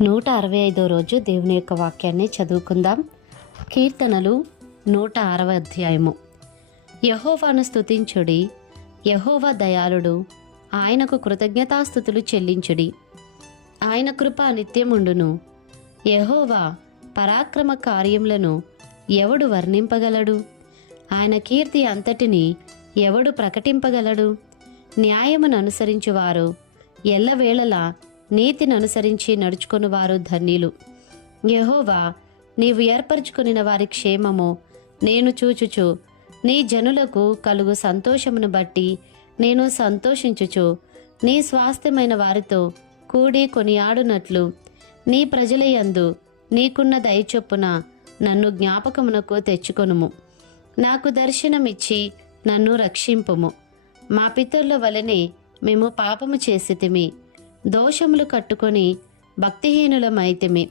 165వ రోజు దేవుని యొక్క వాక్యాన్ని చదువుకుందాం. కీర్తనలు 106వ అధ్యాయము. యెహోవాను స్తుతించుడి, యెహోవా దయాళుడు, ఆయనకు కృతజ్ఞతాస్తుతులు చెల్లించుడి. ఆయన కృప నిత్యముండును. యెహోవా పరాక్రమ కార్యములను ఎవడు వర్ణింపగలడు? ఆయన కీర్తి అంతటిని ఎవడు ప్రకటింపగలడు? న్యాయమును అనుసరించువారు ఎల్లవేళలా నీతిని అనుసరించి నడుచుకునివారు ధన్యులు. యెహోవా, నీవు ఏర్పరచుకునిన వారి క్షేమము నేను చూచుచు, నీ జనులకు కలుగు సంతోషమును బట్టి నేను సంతోషించుచు, నీ స్వాస్థ్యమైన వారితో కూడి కొనియాడునట్లు నీ ప్రజల యందు నీకున్న దయచొప్పున నన్ను జ్ఞాపకమునకు తెచ్చుకొనుము. నాకు దర్శనమిచ్చి నన్ను రక్షింపుము. మా పితరుల వలనే మేము పాపము చేసితిమి, దోషములు కట్టుకొని భక్తిహీనులమైతిమి.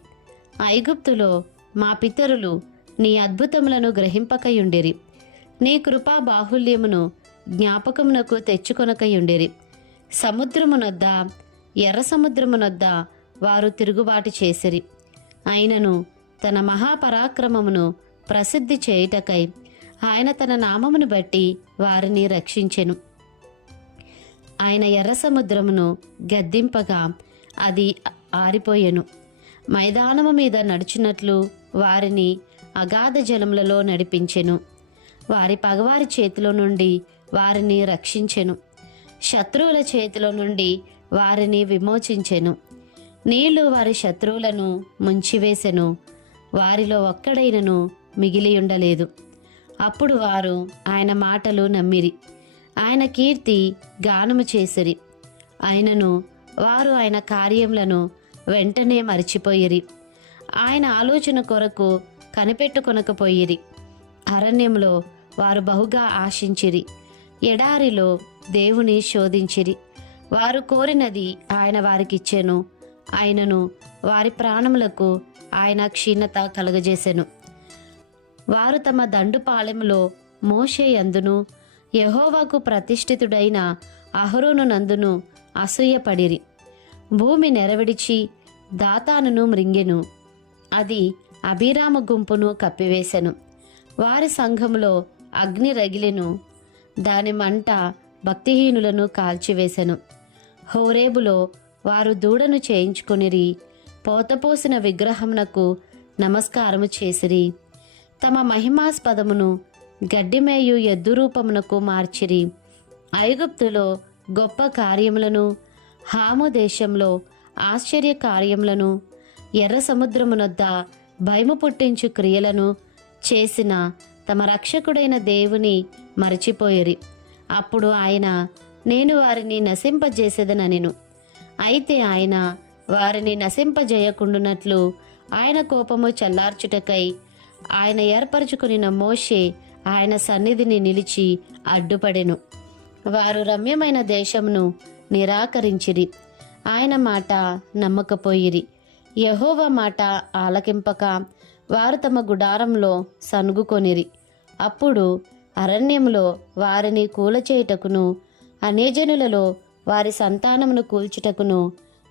ఐగుప్తులో మా పితరులు నీ అద్భుతములను గ్రహింపకయుండిరి, నీ కృపా బాహుల్యమును జ్ఞాపకమునకు తెచ్చుకొనకయుండిరి. సముద్రమునొద్ద ఎర్ర సముద్రమునొద్ద వారు తిరుగుబాటు చేసిరి. అయినను తన మహాపరాక్రమమును ప్రసిద్ధి చేయుటకై ఆయన తన నామమును బట్టి వారిని రక్షించెను. ఆయన ఎర్ర సముద్రమును గద్దింపగా అది ఆరిపోయెను. మైదానము మీద నడిచినట్లు వారిని అగాధ జలములలో నడిపించెను. వారి పగవారి చేతిలో నుండి వారిని రక్షించెను. శత్రువుల చేతిలో నుండి వారిని విమోచించెను. నీళ్లు వారి శత్రువులను ముంచివేసెను. వారిలో ఒక్కడైనను మిగిలియుండలేదు. అప్పుడు వారు ఆయన మాటలు నమ్మిరి, ఆయన కీర్తి గానము చేసిరి. అయినను వారు ఆయన కార్యములను వెంటనే మరిచిపోయిరి, ఆయన ఆలోచన కొరకు కనిపెట్టుకొనకపోయిరి. అరణ్యంలో వారు బహుగా ఆశించిరి, ఎడారిలో దేవుని శోధించిరి. వారు కోరినది ఆయన వారికిచ్చెను, అయినను వారి ప్రాణములకు ఆయన క్షీణత కలుగజేసెను. వారు తమ దండుపాలెములో మోషే యందును యెహోవాకు ప్రతిష్ఠితుడైన అహరోను నందును అసూయపడిరి. భూమి నెరవిడిచి దాతానును మృంగెను, అది అబీరాము గుంపును కప్పివేశెను. వారి సంఘములో అగ్ని రగిలెను, దాని మంట భక్తిహీనులను కాల్చివేశెను. హోరేబులో వారు దూడను చేయించుకొనిరి, పోతపోసిన విగ్రహమునకు నమస్కారము చేసిరి. తమ మహిమాస్పదమును గడ్డిమేయు ఎద్దు రూపమునకు మార్చిరి. ఐగుప్తులో గొప్ప కార్యములను, హాము దేశంలో ఆశ్చర్య కార్యములను, ఎర్ర సముద్రమునొద్ద భయము పుట్టించు క్రియలను చేసిన తమ రక్షకుడైన దేవుని మరచిపోయిరి. అప్పుడు ఆయన, నేను వారిని నశింపజేసేదనెను. అయితే ఆయన వారిని నశింపజేయకుండునట్లు ఆయన కోపము చల్లార్చుటకై ఆయన ఏర్పరచుకునిన మోషే ఆయన సన్నిధిని నిలిచి అడ్డుపడెను. వారు రమ్యమైన దేశమును నిరాకరించిరి, ఆయన మాట నమ్మకపోయిరి. యెహోవా మాట ఆలకింపక వారు తమ గుడారంలో సనుగుకొనిరి. అప్పుడు అరణ్యములో వారిని కూలచేయుటకును, అన్యజనులలో వారి సంతానమును కూల్చుటకును,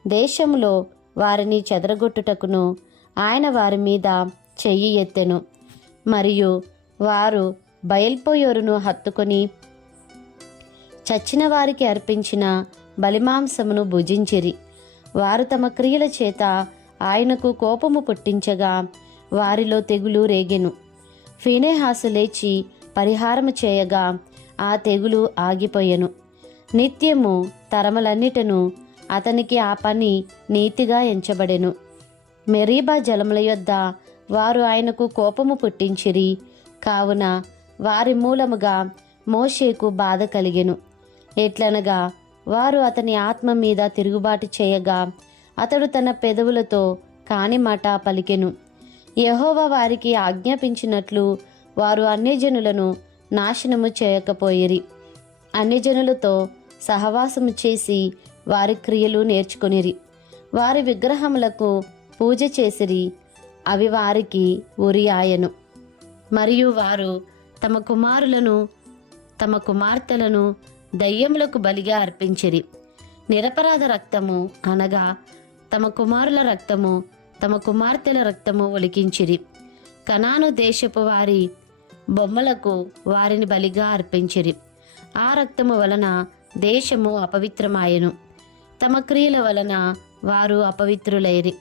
దేశములో వారిని చెదరగొట్టుటకును ఆయన వారి మీద చెయ్యి ఎత్తెను. మరియు వారు బయల్పోయోరును హత్తుకొని చచ్చిన వారికి అర్పించిన బలిమాంసమును భుజించిరి. వారు తమ క్రియల చేత ఆయనకు కోపము పుట్టించగా వారిలో తెగులు రేగెను. ఫీనెహాసు లేచి పరిహారము చేయగా ఆ తెగులు ఆగిపోయెను. నిత్యము తరములన్నిటను అతనికి ఆ పని నీతిగా ఎంచబడెను. మెరీబా జలముల యొద్ద వారు ఆయనకు కోపము పుట్టించిరి, కావున వారి మూలముగా మోషేకు బాధ కలిగెను. ఎట్లనగా వారు అతని ఆత్మ మీద తిరుగుబాటు చేయగా అతడు తన పెదవులతో కాని మాట పలికెను. యెహోవా వారికి ఆజ్ఞాపించినట్లు వారు అన్యజనులను నాశనము చేయకపోయిరి. అన్యజనులతో సహవాసము చేసి వారి క్రియలు నేర్చుకొనిరి. వారి విగ్రహములకు పూజ చేసిరి, అవి వారికి ఉరి ఆయను. మరియు వారు తమ కుమారులను తమ కుమార్తెలను దయ్యములకు బలిగా అర్పించిరి. నిరపరాధ రక్తము అనగా తమ కుమారుల రక్తము తమ కుమార్తెల రక్తము ఒలికించిరి. కనాను దేశపు వారి బొమ్మలకు వారిని బలిగా అర్పించిరి. ఆ రక్తము వలన దేశము అపవిత్రమాయెను. తమ క్రియల వలన వారు అపవిత్రులైరి.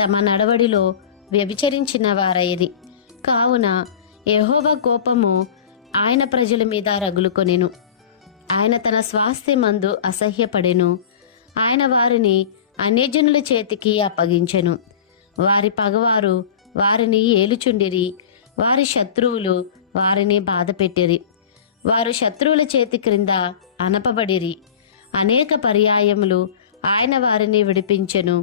తమ నడవడిలో వ్యభిచరించిన వారైరి. కావున యెహోవా కోపము ఆయన ప్రజల మీద రగులుకొనెను. ఆయన తన స్వాస్థ్యమందు అసహ్యపడెను. ఆయన వారిని అన్యజనుల చేతికి అప్పగించెను. వారి పగవారు వారిని ఏలుచుండిరి. వారి శత్రువులు వారిని బాధపెట్టిరి. వారు శత్రువుల చేతి క్రింద అనపబడిరి. అనేక పర్యాయములు ఆయన వారిని విడిపించెను.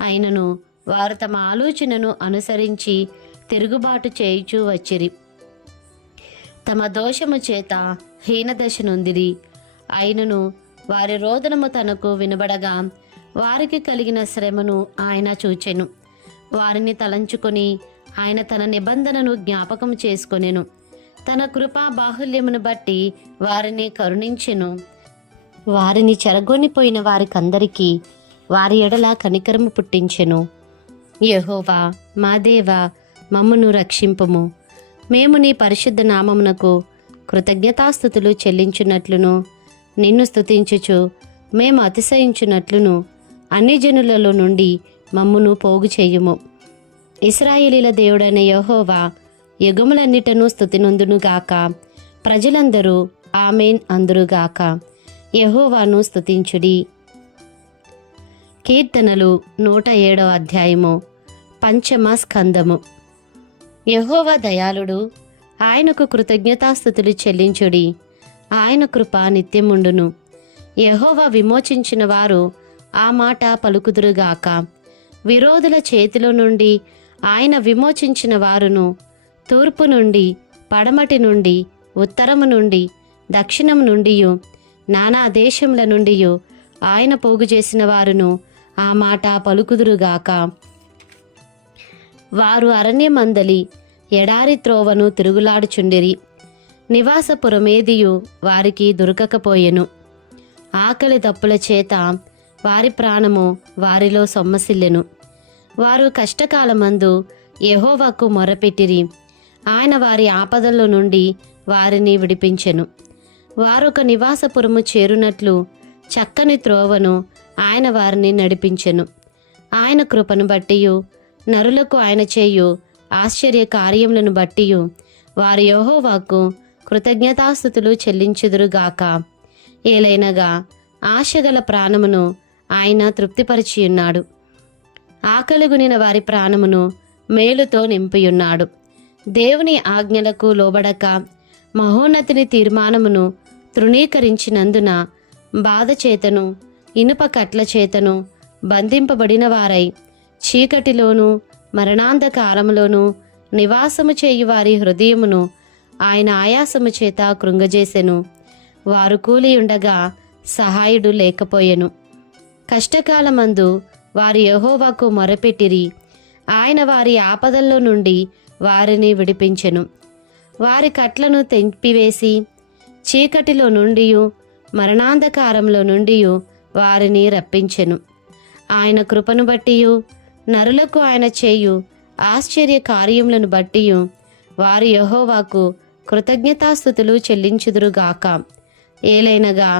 అయినను వారు తమ ఆలోచనను అనుసరించి తిరుగుబాటు చేయుచూ వచ్చిరి. తమ దోషము చేత హీనదశ నొందిరి. అయినను వారి రోదనము తనకు వినబడగా వారికి కలిగిన శ్రమను ఆయన చూచెను. వారిని తలంచుకొని ఆయన తన నిబంధనను జ్ఞాపకం చేసుకొనెను. తన కృపా బాహుల్యమును బట్టి వారిని కరుణించెను. వారిని చెరగొనిపోయిన వారికందరికీ వారి ఎడల కనికరము పుట్టించెను. యెహోవా మా దేవా, మమ్మును రక్షింపుము. మేము నీ పరిశుద్ధ నామమునకు కృతజ్ఞతాస్తుతులు చెల్లించున్నట్లును, నిన్ను స్తుతించుచు మేము అతిశయించున్నట్లును అన్ని జనులలో నుండి మమ్మును పోగు చేయుము. ఇశ్రాయేలీల దేవుడైన యెహోవా యుగములన్నిటను స్తుతినొందునుగాక. ప్రజలందరూ ఆమేన్ అందురుగాక. యెహోవాను స్తుతించుడి. కీర్తనలు 107వ అధ్యాయము. పంచమ స్కందము. యెహోవా దయాళుడు, ఆయనకు కృతజ్ఞతాస్తుతులు చెల్లించుడి. ఆయన కృప నిత్యముండును. యెహోవా విమోచించిన వారు ఆ మాట పలుకుదురుగాక. విరోధుల చేతిలో నుండి ఆయన విమోచించిన వారును, తూర్పు నుండి, పడమటి నుండి, ఉత్తరము నుండి, దక్షిణం నుండి, నానా దేశముల నుండి ఆయన పోగు చేసిన వారును ఆ మాట పలుకుదురుగాక. వారు అరణ్యమందలి ఎడారి త్రోవను తిరుగులాడుచుండిరి. నివాసపురమేదియు వారికి దొరకకపోయెను. ఆకలి దప్పుల చేత వారి ప్రాణము వారిలో సొమ్మసిల్లెను. వారు కష్టకాలమందు యెహోవాకు మొరపెట్టిరి. ఆయన వారి ఆపదల్లో నుండి వారిని విడిపించెను. వారొక నివాసపురము చేరునట్లు చక్కని త్రోవను ఆయన వారిని నడిపించెను. ఆయన కృపను బట్టియు నరులకు ఆయన చేయు ఆశ్చర్య కార్యములను బట్టియు వారు యెహోవాకు కృతజ్ఞతాస్తుతులు చెల్లించుదురుగాక. ఏలైనగా ఆశగల ప్రాణమును ఆయన తృప్తిపరిచియున్నాడు. ఆకలిగొనిన వారి ప్రాణమును మేలుతో నింపియున్నాడు. దేవుని ఆజ్ఞలకు లోబడక మహోన్నతిని తీర్మానమును తృణీకరించినందున బాధ చేతను ఇనుప కట్ల చేతను బంధింపబడిన వారై చీకటిలోను మరణాంధకారములోను నివాసము చేయు వారి హృదయమును ఆయన ఆయాసము చేత కృంగజేసెను. వారు కూలియుండగా సహాయుడు లేకపోయెను. కష్టకాలమందు వారి యెహోవాకు మొరపెట్టిరి. ఆయన వారి ఆపదల్లో నుండి వారిని విడిపించెను. వారి కట్లను తెంపివేసి చీకటిలో నుండి మరణాంధకారంలో నుండి వారిని రప్పించెను. ఆయన కృపను బట్టియు నరులకు ఆయన చేయు ఆశ్చర్య కార్యములను బట్టియు వారు యెహోవాకు కృతజ్ఞతాస్తుతులు చెల్లించుదురుగాక. ఏలైనగా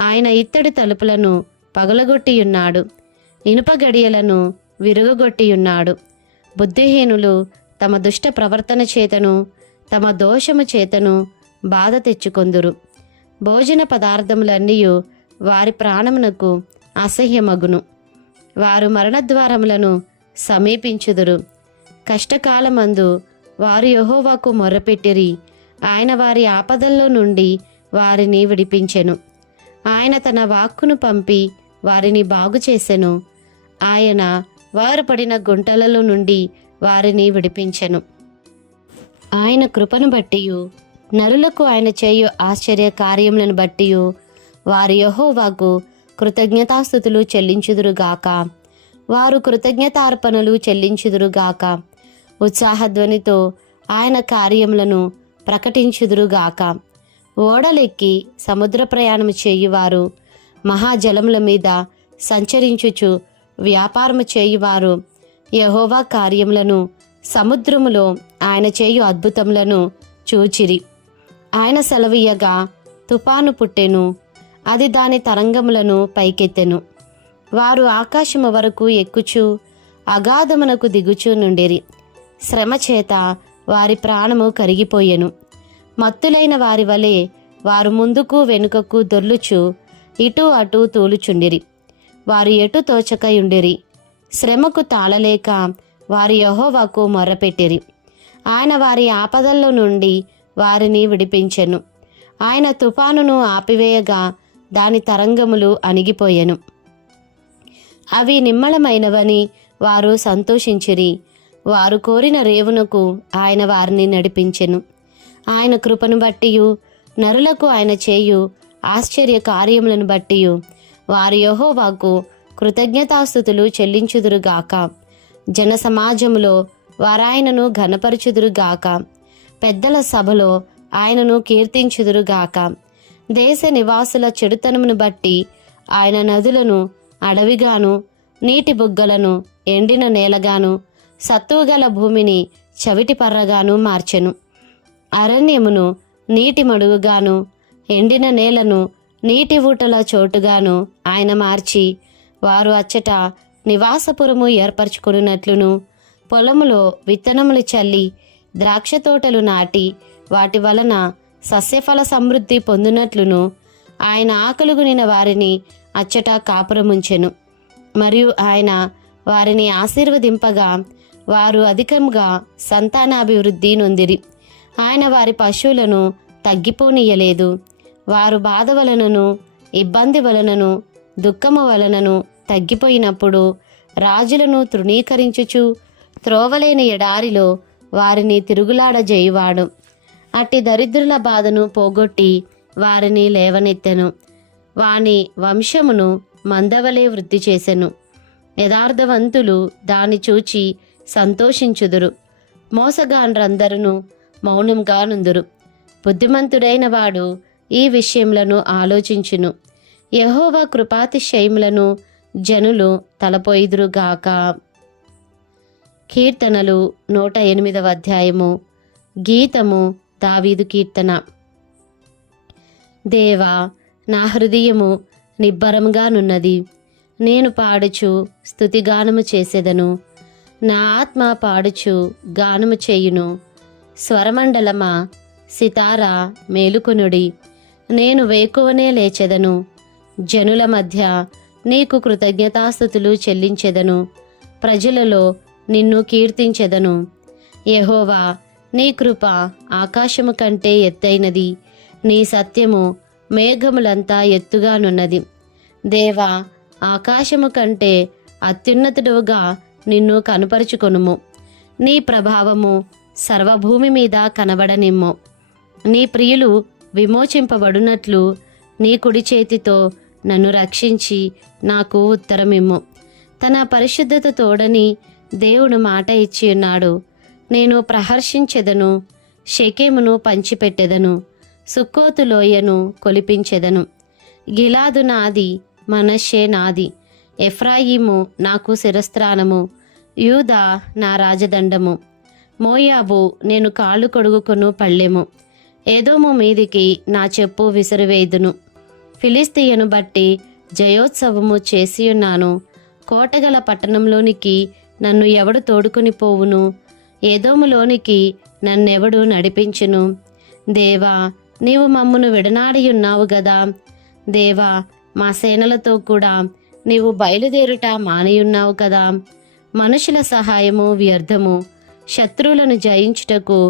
ఆయన ఇత్తడి తలుపులను పగలగొట్టియున్నాడు, ఇనుప గడియలను విరుగగొట్టియున్నాడు. బుద్ధిహీనులు తమ దుష్ట ప్రవర్తన చేతను తమ దోషము చేతను బాధ తెచ్చుకొందురు. భోజన పదార్థములన్నీ వారి ప్రాణమునకు అసహ్యమగును. వారు మరణద్వారములను సమీపించుదురు. కష్టకాలమందు వారు యెహోవాకు మొర్రపెట్టిరి. ఆయన వారి ఆపదల్లో నుండి వారిని విడిపించెను. ఆయన తన వాక్కును పంపి వారిని బాగు చేసెను. ఆయన వారు పడిన గుంటలలో నుండి వారిని విడిపించెను. ఆయన కృపను బట్టియు నరులకు ఆయన చేయు ఆశ్చర్య కార్యములను బట్టియు వారు యెహోవాకు కృతజ్ఞతాస్తుతులు చెల్లించుదురుగాక. వారు కృతజ్ఞతార్పణలు చెల్లించుదురుగాక. ఉత్సాహధ్వనితో ఆయన కార్యములను ప్రకటించుదురుగాక. ఓడలెక్కి సముద్ర ప్రయాణము చేయువారు మహాజలముల మీద సంచరించుచు వ్యాపారము చేయువారు యెహోవా కార్యములను, సముద్రములో ఆయన చేయు అద్భుతములను చూచిరి. ఆయన సెలవీయగా తుఫాను పుట్టెను, అది దాని తరంగములను పైకెత్తెను. వారు ఆకాశము వరకు ఎక్కుచూ అగాధమునకు దిగుచూ నుండిరి. శ్రమ చేత వారి ప్రాణము కరిగిపోయెను. మత్తులైన వారి వలె వారు ముందుకు వెనుకకు దొర్లుచు ఇటు అటు తూలుచుండిరి. వారు ఎటు తోచకయుండిరి. శ్రమకు తాళలేక వారి యెహోవాకు మొర్రపెట్టిరి. ఆయన వారి ఆపదల్లో నుండి వారిని విడిపించెను. ఆయన తుఫానును ఆపివేయగా దాని తరంగములు అణిగిపోయెను. అవి నిమ్మళమైనవని వారు సంతోషించిరి. వారు కోరిన రేవునకు ఆయన వారిని నడిపించెను. ఆయన కృపను బట్టియు నరులకు ఆయన చేయు ఆశ్చర్య కార్యములను బట్టియు వారు యెహోవాకు కృతజ్ఞతాస్తుతులు చెల్లించుదురుగాక. జన సమాజములో వారాయనను ఘనపరచుదురుగాక. పెద్దల సభలో ఆయనను కీర్తించుదురుగాక. దేశ నివాసుల చెడుతనమును బట్టి ఆయన నదులను అడవిగాను, నీటి బుగ్గలను ఎండిన నేలగాను, సత్తుగల భూమిని చవిటి పర్రగాను మార్చెను. అరణ్యమును నీటి మడుగుగాను, ఎండిన నేలను నీటి ఊటల చోటుగాను ఆయన మార్చి, వారు అచ్చట నివాసపురము ఏర్పరచుకున్నట్లును, పొలములో విత్తనములు చల్లి ద్రాక్ష తోటలు నాటి వాటి వలన సస్యఫల సమృద్ధి పొందినట్లును ఆయన ఆకలుగునిన వారిని అచ్చట కాపురముంచెను. మరియు ఆయన వారిని ఆశీర్వదింపగా వారు అధికంగా సంతానాభివృద్ధి నొందిరి. ఆయన వారి పశువులను తగ్గిపోనీయలేదు. వారు బాధ వలనను, ఇబ్బంది వలనను, దుఃఖము వలనను తగ్గిపోయినప్పుడు రాజులను తృణీకరించుచు త్రోవలేని ఎడారిలో వారిని తిరుగులాడజేయువాడు. అట్టి దరిద్రుల బాధను పోగొట్టి వారిని లేవనెత్తెను. వాని వంశమును మందవలే వృద్ధి చేసెను. యథార్థవంతులు దాన్ని చూచి సంతోషించుదురు. మోసగాండ్రందరూ మౌనంగా నుందురు. బుద్ధిమంతుడైన వాడు ఈ విషయములను ఆలోచించును. యెహోవా కృపాతిశయములను జనులు తలపోయిదురుగాక. కీర్తనలు 108వ అధ్యాయము. గీతము దావీదు కీర్తన. దేవా, నా హృదయము నిబ్బరముగానున్నది. నేను పాడుచు స్తుతిగానము చేసేదను. నా ఆత్మ పాడుచు గానము చేయును. స్వరమండలమా, సితారా మేలుకొనుడి. నేను వేకువనే లేచెదను. జనుల మధ్య నీకు కృతజ్ఞతాస్తుతులు చెల్లించెదను. ప్రజలలో నిన్ను కీర్తించెదను. యెహోవా, నీ కృప ఆకాశము కంటే ఎత్తైనది. నీ సత్యము మేఘములంతా ఎత్తుగానున్నది. దేవా, ఆకాశము కంటే అత్యున్నతుడుగా నిన్ను కనుపరుచుకొనుము. నీ ప్రభావము సర్వభూమి మీద కనబడనిమ్ము. నీ ప్రియులు విమోచింపబడునట్లు నీ కుడి చేతితో నన్ను రక్షించి నాకు ఉత్తరమిమ్ము. తన పరిశుద్ధత తోడని దేవుడు మాట ఇచ్చి ఉన్నాడు. నేను ప్రహర్షించెదను, షెకెమును పంచిపెట్టెదను, సుక్కోతు లోయను కొలిపించెదను. గిలాదు నాది, మనష్షే నాది. ఎఫ్రాయిము నాకు శిరస్త్రాణము, యూదా నా రాజదండము. మోయాబు నేను కాళ్ళు కొడుగుకొను పళ్ళెము. ఏదోము మీదికి నా చెప్పు విసిరివేయుదును. ఫిలిస్తీయను బట్టి జయోత్సవము చేసియున్నాను. కోటగల పట్టణంలోనికి నన్ను ఎవడు తోడుకుని పోవును? ఏదోములోనికి నన్నెవడు నడిపించును? దేవా, నీవు మమ్మును విడనాడియున్నావు గదా. దేవా, మా సేనలతో కూడా నీవు బయలుదేరుట మానియున్నావు కదా. మనుషుల సహాయము వ్యర్థము. శత్రువులను జయించుటకు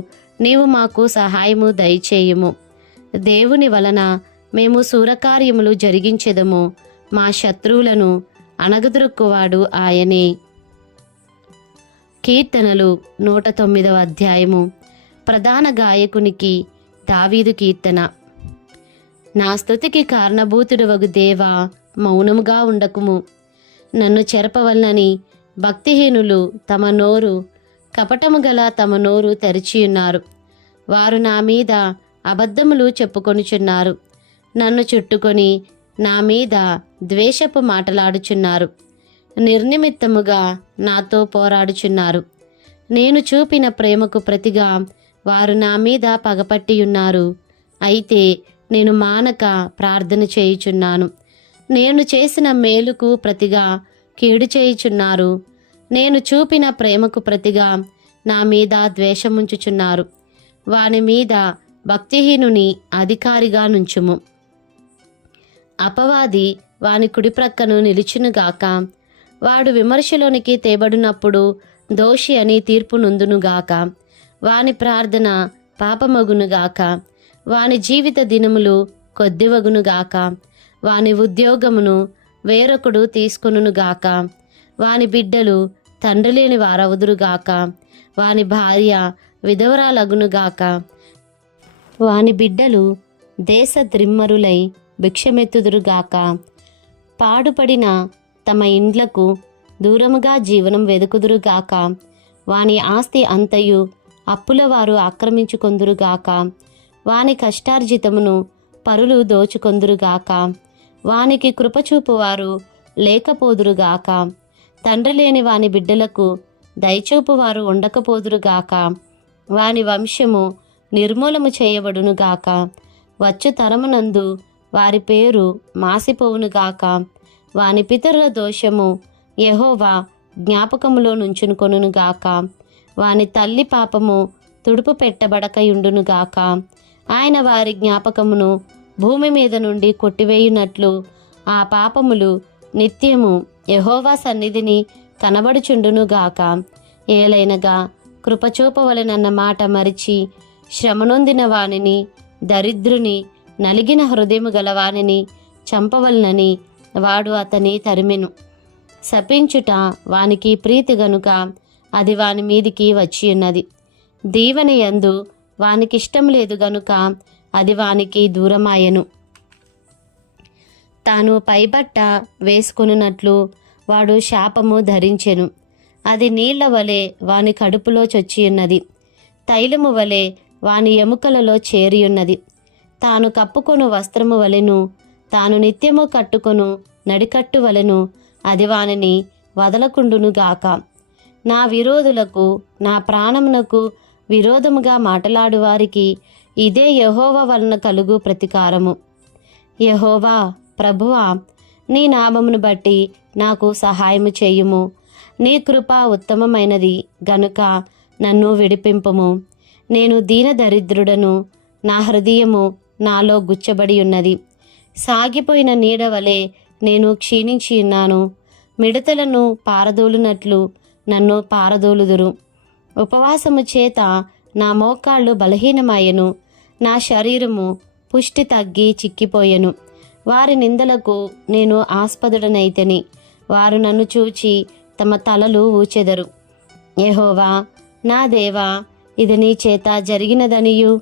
నీవు మాకు సహాయము దయచేయుము. దేవుని వలన మేము శూరకార్యములు జరిగించెదము. మా శత్రువులను అణగదొక్కువాడు ఆయనే. కీర్తనలు 109వ అధ్యాయము. ప్రధాన గాయకునికి దావీదు కీర్తన. నా స్తుతికి కారణభూతుడవగు దేవా, మౌనముగా ఉండకుము. నన్ను చెరపవలనని భక్తిహీనులు తమ నోరు, కపటము గల తమ నోరు తెరిచియున్నారు. వారు నా మీద అబద్ధములు చెప్పుకొనుచున్నారు. నన్ను చుట్టుకొని నా మీద ద్వేషపు మాటలాడుచున్నారు. నిర్నిమిత్తముగా నాతో పోరాడుచున్నారు. నేను చూపిన ప్రేమకు ప్రతిగా వారు నా మీద పగపట్టియున్నారు. అయితే నేను మానక ప్రార్థన చేయుచున్నాను. నేను చేసిన మేలుకు ప్రతిగా కీడు చేయుచున్నారు. నేను చూపిన ప్రేమకు ప్రతిగా నా మీద ద్వేషముంచుచున్నారు. వాని మీద భక్తిహీనుని అధికారిగా నుంచుము. అపవాది వాని కుడి ప్రక్కను నిలుచునుగాక. వాడు విమర్శలోనికి తేబడినప్పుడు దోషి అని తీర్పు నొందునుగాక. వాని ప్రార్థన పాపమగునుగాక. వాని జీవిత దినములు కొద్దివగునుగాక. వాని ఉద్యోగమును వేరొకడు తీసుకొనుగాక. వాని బిడ్డలు తండ్రి లేని వారవుదురుగాక. వాని భార్య విధవరాలగునుగాక. వాని బిడ్డలు దేశ ద్రిమ్మరులై భిక్షమెత్తుదురుగాక. పాడుపడిన తమ ఇండ్లకు దూరముగా జీవనం వెదుకుదురుగాక. వాని ఆస్తి అంతయు అప్పుల వారు ఆక్రమించుకొందురుగాక. వాని కష్టార్జితమును పరులు దోచుకొందురుగాక. వానికి కృపచూపువారు లేకపోదురుగాక. తండ్రి లేని వాని బిడ్డలకు దయచూపువారు ఉండకపోదురుగాక. వాని వంశము నిర్మూలము చేయబడునుగాక. వచ్చు తరమునందు వారి పేరు మాసిపోవునుగాక. వాని పితరుల దోషము యెహోవా జ్ఞాపకములో నుంచుకొనుగాక. వాని తల్లి పాపము తుడుపు పెట్టబడకయుండునుగాక. ఆయన వారి జ్ఞాపకమును భూమి మీద నుండి కొట్టివేయునట్లు ఆ పాపములు నిత్యము యెహోవా సన్నిధిని కనబడుచుండునుగాక. ఏలైనగా కృపచూపవలెనన్న మాట మరిచి శ్రమనొందిన వానిని, దరిద్రుని, నలిగిన హృదయము గలవానిని చంపవలనని వాడు అతని తరిమెను. శపించుట వానికి ప్రీతి గనుక అది వాని మీదికి వచ్చియున్నది. దీవెన యందు వానికిష్టం లేదు గనుక అది వానికి దూరమాయెను. తాను పైబట్ట వేసుకొనున్నట్లు వాడు శాపము ధరించెను. అది నీళ్ల వలె వాని కడుపులో చొచ్చియున్నది. తైలము వలె వాని ఎముకలలో చేరియున్నది. తాను కప్పుకొను వస్త్రము వలెను, తాను నిత్యము కట్టుకొను నడికట్టు వలెను అది వానిని వదలకుండునుగాక. నా విరోధులకు, నా ప్రాణమునకు విరోధముగా మాటలాడు వారికి ఇదే యెహోవా వలన కలుగు ప్రతికారము. యెహోవా ప్రభువా, నీ నామమును బట్టి నాకు సహాయము చేయుము. నీ కృప ఉత్తమమైనది గనుక నన్ను విడిపింపుము. నేను దీనదరిద్రుడను, నా హృదయము నాలో గుచ్చబడి ఉన్నది. సాగిపోయిన నీడ వలె నేను క్షీణించి ఉన్నాను. మిడతలను పారదోలునట్లు నన్ను పారదోలుదురు. ఉపవాసము చేత నా మోకాళ్ళు బలహీనమాయెను. నా శరీరము పుష్టి తగ్గి చిక్కిపోయెను. వారి నిందలకు నేను ఆస్పదుడనైతేని. వారు నన్ను చూచి తమ తలలు ఊచెదరు. యెహోవా నా దేవా, ఇది నీ చేత జరిగినదనియు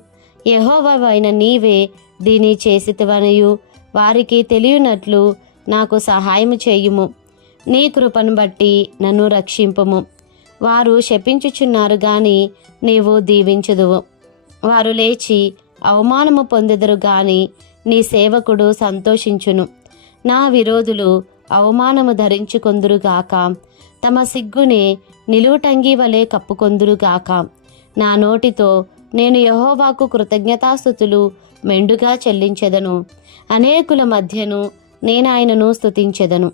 యెహోవావైన నీవే దీని చేసితివనియు వారికి తెలియనట్లు నాకు సహాయము చేయుము. నీ కృపను బట్టి నన్ను రక్షింపుము. వారు శపించుచున్నారు గాని నీవు దీవించుదువు. వారు లేచి అవమానము పొందెదరు గాని నీ సేవకుడు సంతోషించును. నా విరోధులు అవమానము ధరించుకొందురుగాక. తమ సిగ్గునే నిలువుటంగి వలె కప్పుకొందురుగాక. నా నోటితో నేను యెహోవాకు కృతజ్ఞతాస్తుతులు మెండుగా చెల్లించెదను. అనేకుల మధ్యను నేనాయనను స్తుతించెదను.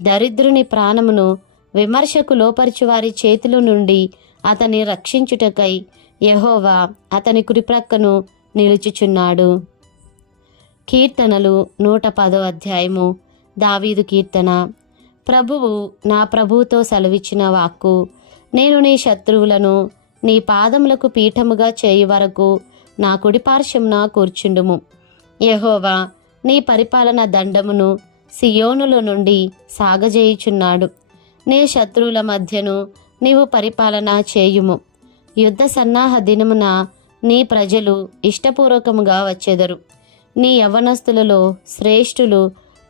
దరిద్రుని ప్రాణమును విమర్శకు లోపరచు వారి చేతుల నుండి అతని రక్షించుటకై యెహోవా అతని కుడిప్రక్కను నిలుచుచున్నాడు. కీర్తనలు 110 అధ్యాయము. దావీదు కీర్తన. ప్రభువు నా ప్రభువుతో సెలవిచ్చిన వాక్కు, నేను నీ శత్రువులను నీ పాదములకు పీఠముగా చేయు వరకు నా కుడిపార్శ్వమున కూర్చుండుము. యెహోవా నీ పరిపాలన దండమును సియోనులో నుండి సాగజేయుచున్నాడు. నీ శత్రువుల మధ్యను నీవు పరిపాలన చేయుము. యుద్ధ సన్నాహ దినమున నీ ప్రజలు ఇష్టపూర్వకముగా వచ్చెదరు. నీ యవ్వనస్తులలో శ్రేష్ఠులు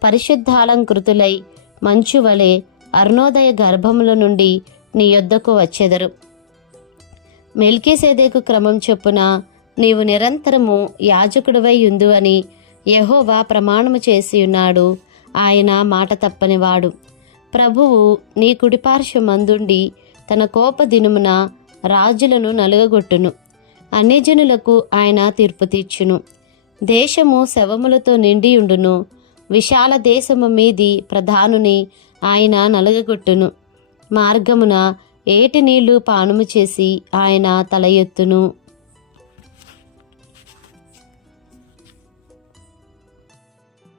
పరిశుద్ధాలంకృతులై మంచువలే అరుణోదయ గర్భముల నుండి నీ యొద్దకు వచ్చెదరు. మెల్కీసెదెకు క్రమం చొప్పున నీవు నిరంతరము యాజకుడివై యుందు అని యెహోవా ప్రమాణము చేసి ఉన్నాడు. ఆయన మాట తప్పనివాడు. ప్రభువు నీ కుడిపార్శ్వమందుండి తన కోపదినమున రాజులను నలుగగొట్టును. అన్యజనులకు ఆయన తీర్పు తీర్చును. దేశము శవములతో నిండియుండును. విశాల దేశము మీది ప్రధానుని ఆయన నలుగగొట్టును. మార్గమున ఏటి నీళ్లు పానము చేసి ఆయన తల ఎత్తును.